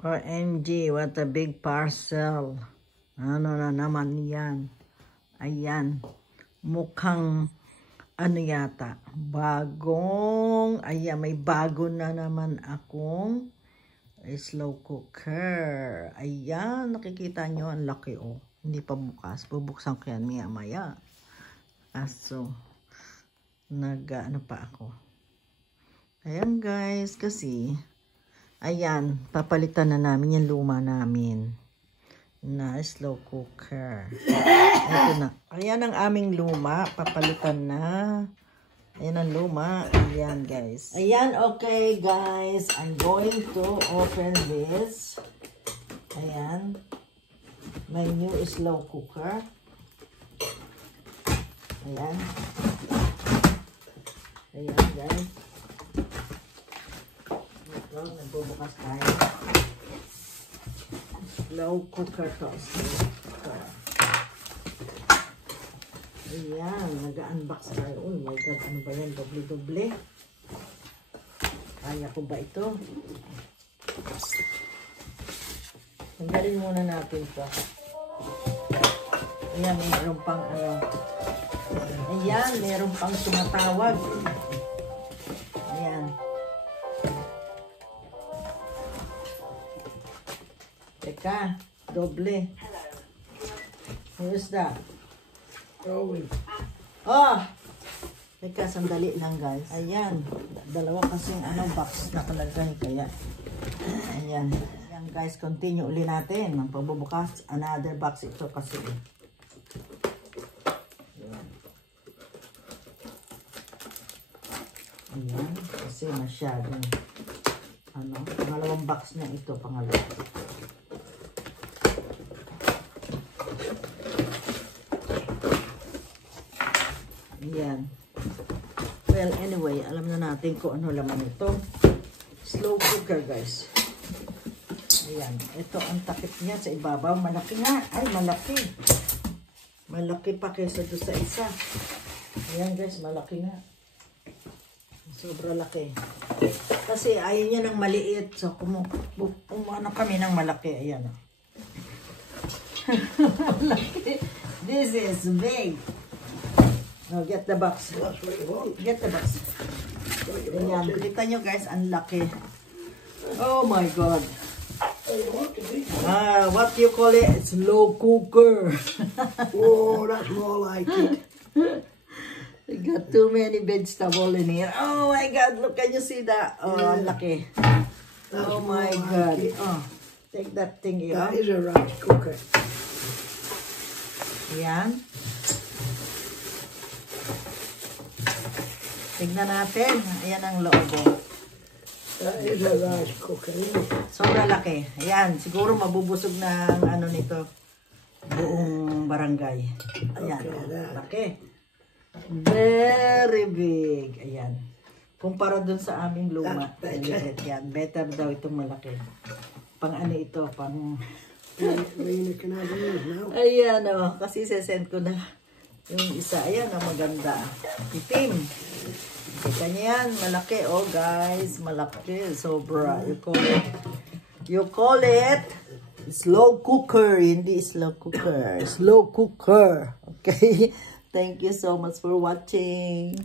OMG, what a big parcel. Ano na naman yan? Ayan. Mukhang ano yata. Bagong. Ayan, may bago na naman akong slow cooker. Ayan, nakikita nyo. Ang laki oh. Hindi pa bukas. Bubuksan ko yan maya. Aso. Ano pa ako. Ayan guys, kasi ayan, papalitan na namin yung luma namin na slow cooker. Ito na. Ayan ang aming luma. Papalitan na. Ayan ang luma. Ayan guys. Ayan, okay guys. I'm going to open this. Ayan. My new slow cooker. Ayan. Ayan guys. So, nagbubukas tayo. Slow cooker to. Slow cooker. Ayan, nag-unbox tayo. Oh my God, ano ba yan? Doble-doble. Kaya ko ba ito? Tanggalin muna natin ito. Ayan, mayroon pang ano. Ayan, mayroon pang tumatawag. Ayan. Teka, doble. Who's that? Oh! Teka, sandali lang guys. Ayan. Dalawa kasing box na kalagay kaya. Ayan. Ayan guys, continue uli natin. Ang pagbubukas, another box ito kasi. Ayan. Ayan. Kasi masyadong pangalawang box na ito, pangalawa. Ayan. Well, anyway, alam na natin kung ano laman ito. Slow cooker, guys. Ayan. Ito ang takip niya sa ibabaw. Malaki nga. Ay, malaki. Malaki pa kaysa doon sa isa. Ayan, guys. Malaki nga. Sobra laki. Kasi ayaw niya ng maliit. So, kumano kami ng malaki. Ayan. Malaki. This is big. Now, get the box. Get the box. Ayan. Kita nyo guys, ang laki. Oh my God. What you call it? Slow cooker. Oh, that's more like it. We got too many vegetables in here. Oh my God, look, can you see that? Oh, ang laki. Oh my God. Oh, take that thing here. That is a rice cooker. Ayan. Tignan natin. Ayan ang loob. That is a rice cooker, isn't it? Sobrang laki. Ayan. Siguro mabubusog na ang nito. Buong barangay. Ayan. Okay, laki. Very big. Ayan. Kumpara dun sa aming luma. Ayan. Better daw itong malaki. Pang ano ito? Pang... Rina can have yours now. Ayan o. Kasi sesend ko na yung isa. Ayan ang maganda. Itim. Kita niyo yan, malaki. Oh guys, malaki. Sobra. You call it slow cooker. Hindi slow cooker. Slow cooker. Okay? Thank you so much for watching.